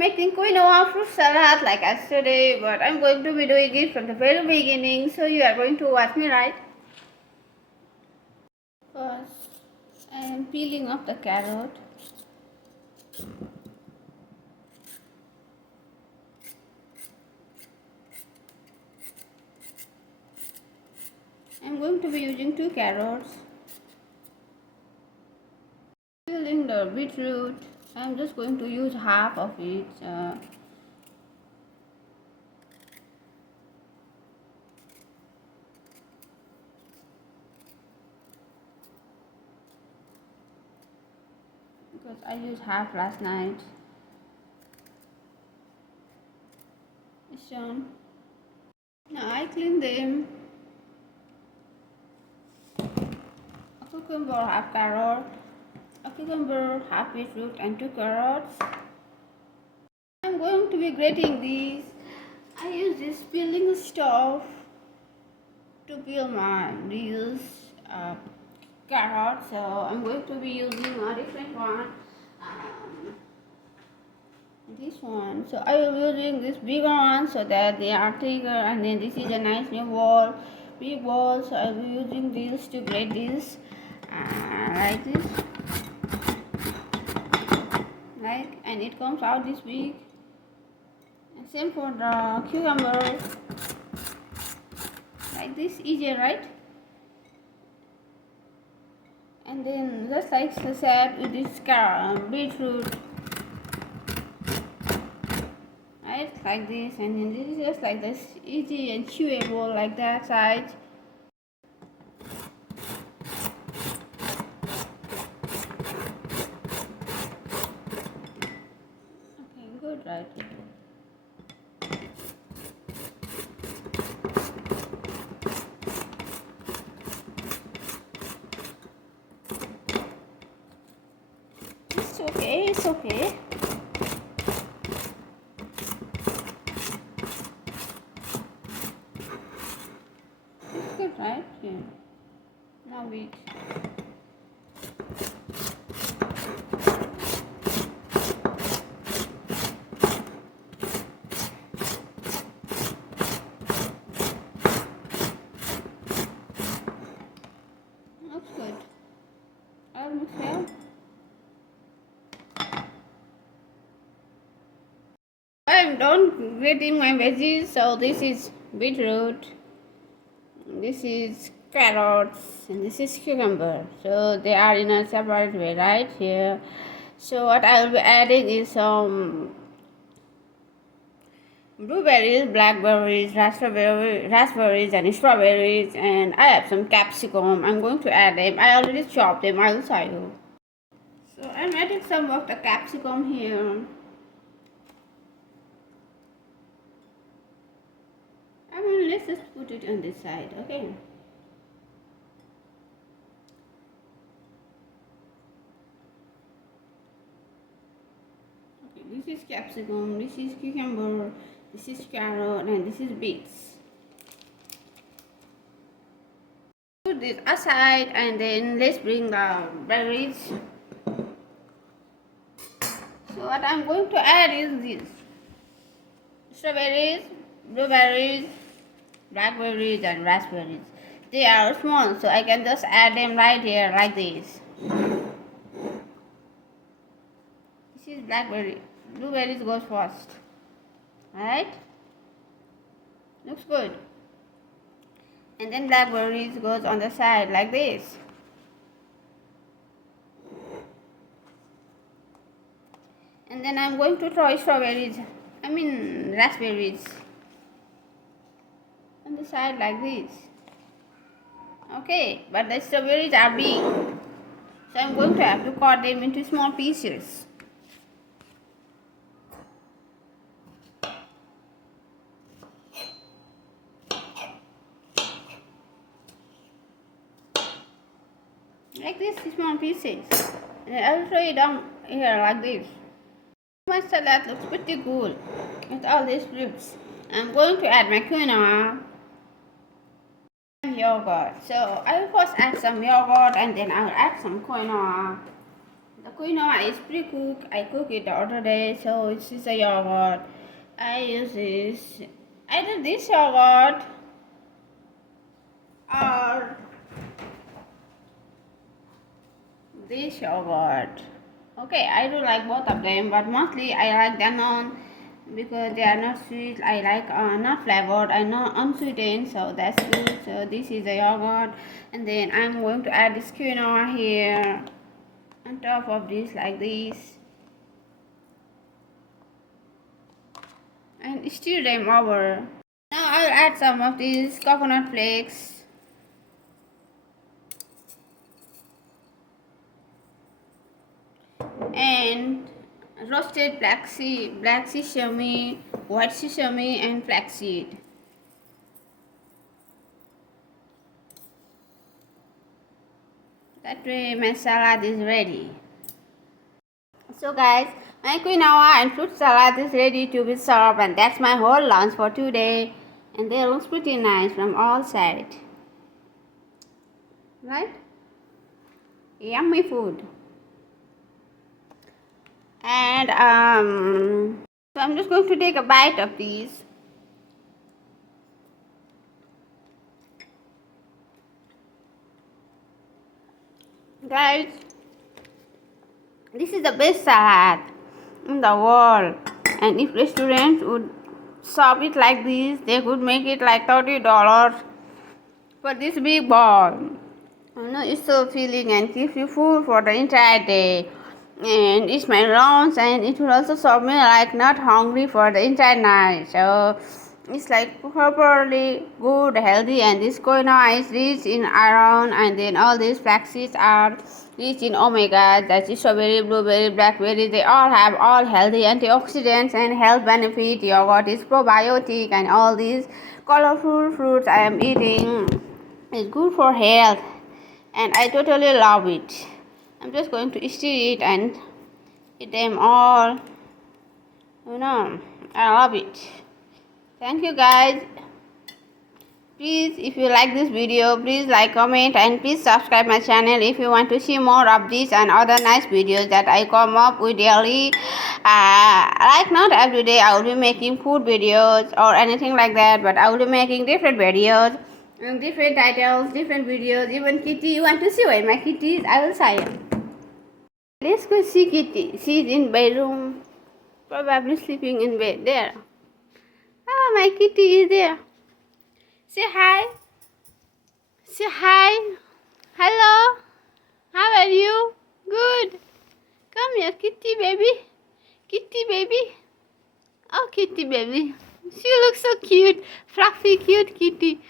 making quinoa fruit salad like yesterday, but I'm going to be doing it from the very beginning, so you are going to watch me, right? First, I am peeling off the carrot. I'm going to be using 2 carrots. Peeling the beetroot. I'm just going to use half of it. Because I used half last night. It's done. Now I clean them. A cucumber, half carrot. A cucumber, half beetroot, and 2 carrots. I'm going to be grating these. I use this peeling stuff to peel these carrots. So I'm going to be using a different one. This one. So I will be using this bigger one so that they are thicker. And then this is a nice new ball, big ball. So I will be using this to grate this, like this. And it comes out this big. And same for the cucumber, like this, easier, right? And then just like I said with this beetroot, right, like this. And then this is just like this, easy and chewable, like that side. Okay, good, right? It's okay. It's good, right? Yeah. Now wait. Looks good. I'll mix well. I'm done grating my veggies. So this is beetroot, this is carrots, and this is cucumber. So they are in a separate way, right here. So what I will be adding is some blueberries, blackberries, raspberries, and strawberries, and I have some capsicum. I'm going to add them. I already chopped them. I will show you. So I'm adding some of the capsicum here. Let's just put it on this side, okay? Okay, this is capsicum, this is cucumber, this is carrot, and this is beets. Put this aside, and then let's bring the berries. So what I'm going to add is this: strawberries, blueberries, blackberries, and raspberries. They are small, so I can just add them right here like this. This is blackberry. Blueberries goes first. Right? Looks good. And then blackberries goes on the side like this. And then I'm going to throw raspberries on the side like this. Okay, but the strawberries are big, so I'm going to have to cut them into small pieces. Like this, small pieces. And I'll throw it down here like this. My salad looks pretty good with all these fruits. I'm going to add my quinoa and yogurt. So I will first add some yogurt, and then I'll add some quinoa The quinoa is pre-cooked. I cooked it the other day, so it's a yogurt. I use this, either this yogurt or this yogurt. Okay, I do like both of them, but mostly I like Danone because they are not sweet. I like not flavored. I know unsweetened, so that's good. So this is the yogurt, and then I'm going to add this quinoa here on top of this like this, and stir them over. Now I'll add some of these coconut flakes. And roasted black sesame, white sesame, and flaxseed. That way my salad is ready. So guys, my quinoa and fruit salad is ready to be served, and that's my whole lunch for today. And they looks pretty nice from all sides. Right? Yummy food. And so I'm just going to take a bite of these. Guys, this is the best salad in the world, and if restaurants would serve it like this, they could make it like $30 for this big bowl. You know, it's so filling and keeps you full for the entire day. And it's my lunch, and it will also serve me like not hungry for the entire night. So it's like properly good, healthy, and this quinoa is rich in iron, and then all these flax seeds are rich in omega. That's strawberry, blueberry, blackberry. They all have all healthy antioxidants and health benefit. Yogurt is probiotic, and all these colorful fruits I am eating is good for health, and I totally love it. I'm just going to stir it and eat them all. You know, I love it. Thank you guys. Please, if you like this video, please like, comment, and please subscribe my channel if you want to see more of this and other nice videos that I come up with daily. Like not every day I will be making food videos or anything like that, but I will be making different videos and different titles, different videos. Even Kitty, you want to see where my kitty is? I will show you. Let's go see Kitty. She's in bedroom, probably sleeping in bed. There. Oh, my kitty is there. Say hi. Say hi. Hello. How are you? Good. Come here, kitty baby. Kitty baby. Oh, kitty baby. She looks so cute. Fluffy, cute kitty.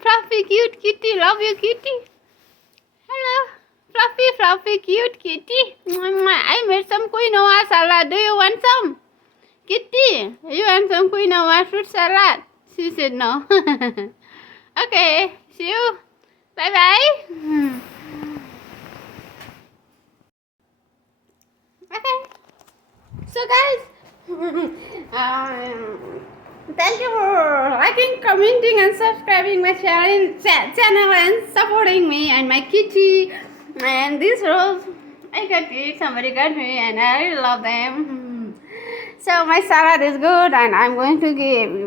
Fluffy, cute kitty. Love you, kitty. Hello. Fluffy, fluffy, cute kitty. I made some quinoa salad. Do you want some? Kitty, you want some quinoa fruit salad? She said no. Okay, see you. Bye-bye. Okay. So guys, thank you for liking, commenting, and subscribing my channel and supporting me and my kitty. And these rolls, I got it. Somebody got me, and I really love them. So my salad is good, and I'm going to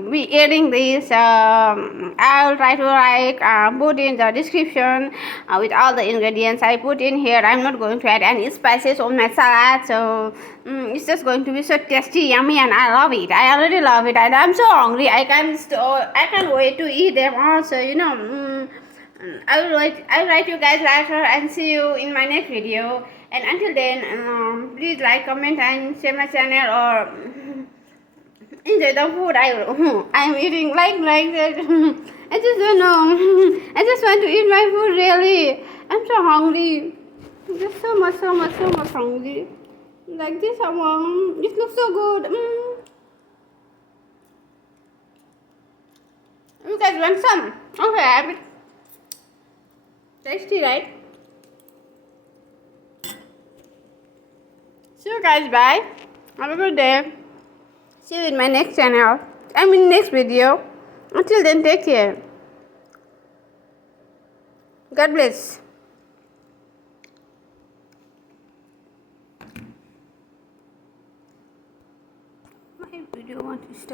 be eating this. I'll try to put in the description with all the ingredients I put in here. I'm not going to add any spices on my salad, so it's just going to be so tasty, yummy, and I love it. I already love it, and I'm so hungry. I can't wait to eat them all. So you know. I'll write you guys later and see you in my next video. And until then, please like, comment, and share my channel or enjoy the food I'm eating like that. I just don't know. I just want to eat my food really. I'm so hungry. Just so much hungry. Like this, it looks so good. You guys want some? Okay, I have it. Tasty, right? See you guys, bye. Have a good day. See you in my next channel. Next video. Until then, take care. God bless.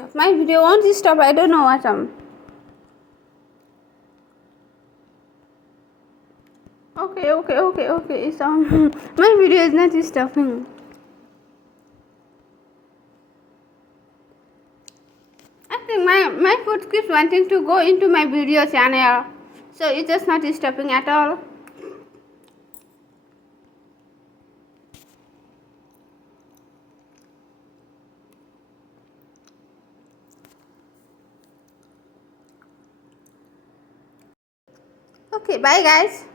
stop. My video won't stop. I don't know what Okay. It's on. My video is not stopping. I think my foot keeps wanting to go into my video channel, so it's just not stopping at all. Okay, bye guys.